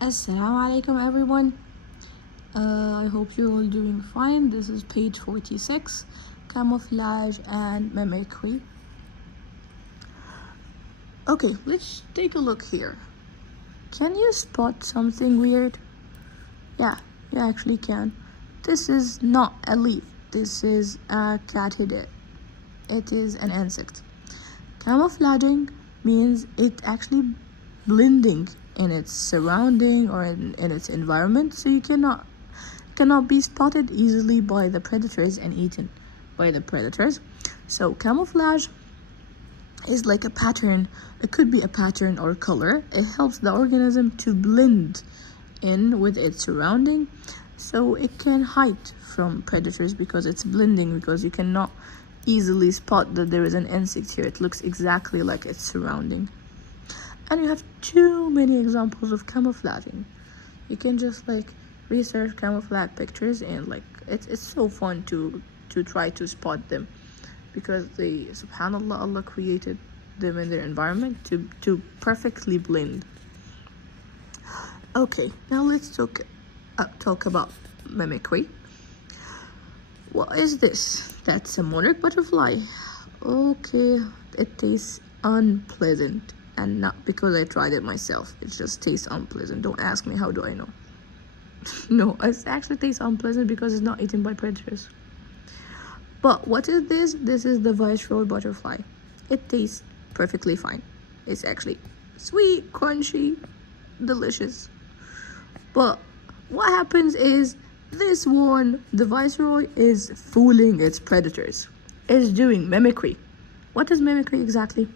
Assalamu alaikum everyone. I hope you're all doing fine. This is page 46, Camouflage and Mimicry. Okay, let's take a look here. Can you spot something weird? Yeah, you actually can. This is not a leaf. This is a catid. It is an insect. Camouflaging means it actually blending in its surrounding or in its environment, so you cannot be spotted easily by the predators and eaten by the predators. So camouflage is like a pattern. It could be a pattern or color. It helps the organism to blend in with its surrounding, so it can hide from predators because it's blending, because you cannot easily spot that there is an insect here. It looks exactly like its surrounding. And you have too many examples of camouflaging. You can just research camouflage pictures, and it's so fun to try to spot them, because subhanallah, Allah created them in their environment to perfectly blend. Okay, now let's talk about mimicry. What is this? That's a monarch butterfly. Okay, it tastes unpleasant, and not because I tried it myself. It just tastes unpleasant. Don't ask me how do I know. No, it actually tastes unpleasant because it's not eaten by predators. But what is this? This is the viceroy butterfly. It tastes perfectly fine. It's actually sweet, crunchy, delicious. But what happens is, this one, the viceroy, is fooling its predators. It's doing mimicry. What is mimicry exactly?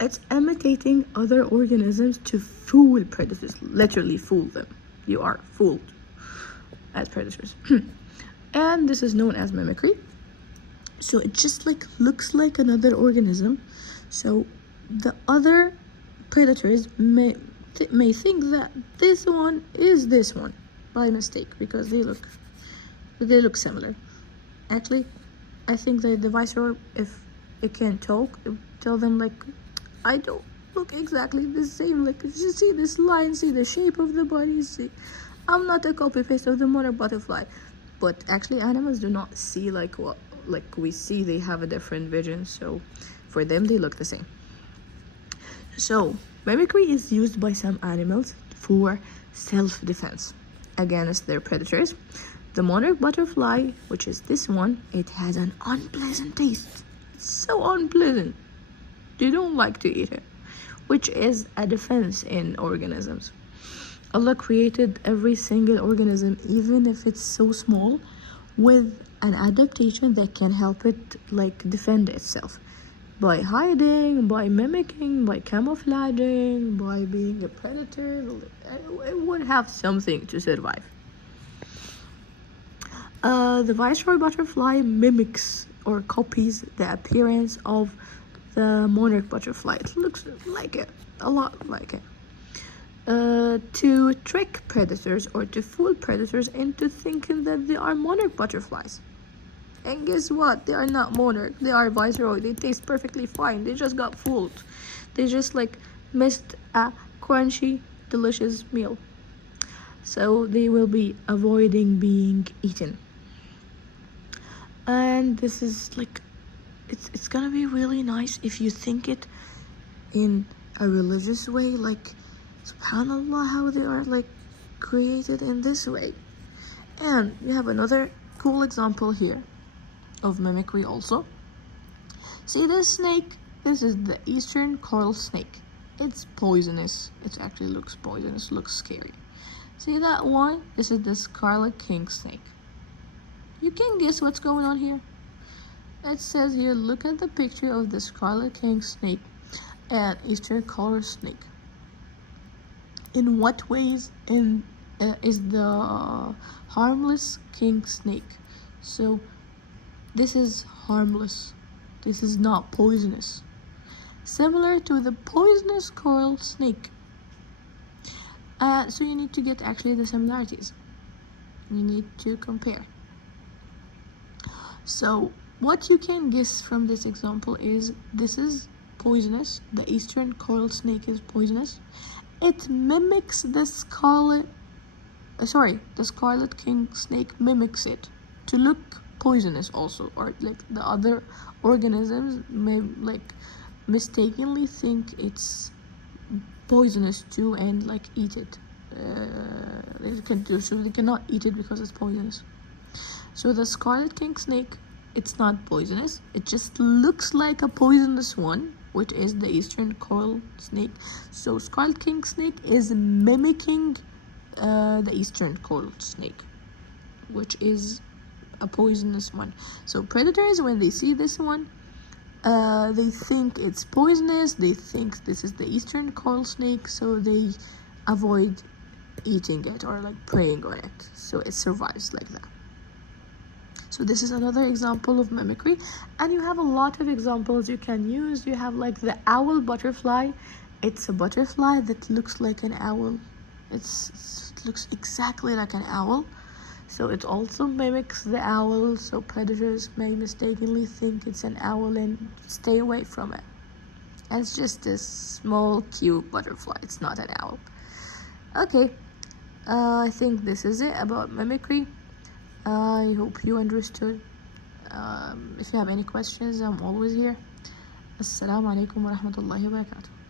It's imitating other organisms to fool predators, literally fool them. You are fooled as predators. And this is known as mimicry. So it just looks like another organism. So the other predators may think that this one is this one by mistake, because they look similar. Actually, I think that the viceroy, if it can talk, it tell them I don't look exactly the same. You see this line, see the shape of the body, see I'm not a copy paste of the monarch butterfly. But actually animals do not see what we see. They have a different vision, so for them they look the same. So mimicry is used by some animals for self-defense against their predators. The monarch butterfly, which is this one, it has an unpleasant taste. It's so unpleasant. They don't like to eat it, which is a defense in organisms. Allah created every single organism, even if it's so small, with an adaptation that can help it defend itself by hiding, by mimicking, by camouflaging, by being a predator. It would have something to survive. The viceroy butterfly mimics or copies the appearance of the monarch butterfly. It looks like it, a lot like it. To trick predators or to fool predators into thinking that they are monarch butterflies. And guess what? They are not monarch. They are viceroy. They taste perfectly fine. They just got fooled. They just missed a crunchy, delicious meal. So they will be avoiding being eaten. And this is it's gonna be really nice if you think it in a religious way, subhanallah, how they are created in this way. And we have another cool example here of mimicry also. See this snake? This is the eastern coral snake. It's poisonous. It actually looks poisonous, looks scary. See that one? This is the scarlet king snake. You can guess what's going on here. It says here, look at the picture of the scarlet king snake and eastern coral snake. In what ways is the harmless king snake? So this is harmless. This is not poisonous. Similar to the poisonous coral snake. So you need to get actually the similarities. You need to compare. So what you can guess from this example is, this is poisonous. The eastern coral snake is poisonous. It mimics the the scarlet king snake mimics it to look poisonous also, or like the other organisms may like mistakenly think it's poisonous too and like eat it. So they cannot eat it because it's poisonous. So the scarlet king snake, it's not poisonous. It just looks like a poisonous one, which is the eastern coil snake. So scarlet king snake is mimicking the eastern coil snake, which is a poisonous one. So predators, when they see this one, they think it's poisonous. They think this is the eastern coil snake, so they avoid eating it or like preying on it. So it survives like that. So this is another example of mimicry, and you have a lot of examples you can use. You have like the owl butterfly. It's a butterfly that looks like an owl. It looks exactly like an owl. So it also mimics the owl, so predators may mistakenly think it's an owl and stay away from it. And it's just a small cute butterfly. It's not an owl. Okay, I think this is it about mimicry. I hope you understood. If you have any questions, I'm always here. Assalamu alaikum wa rahmatullahi wa barakatuh.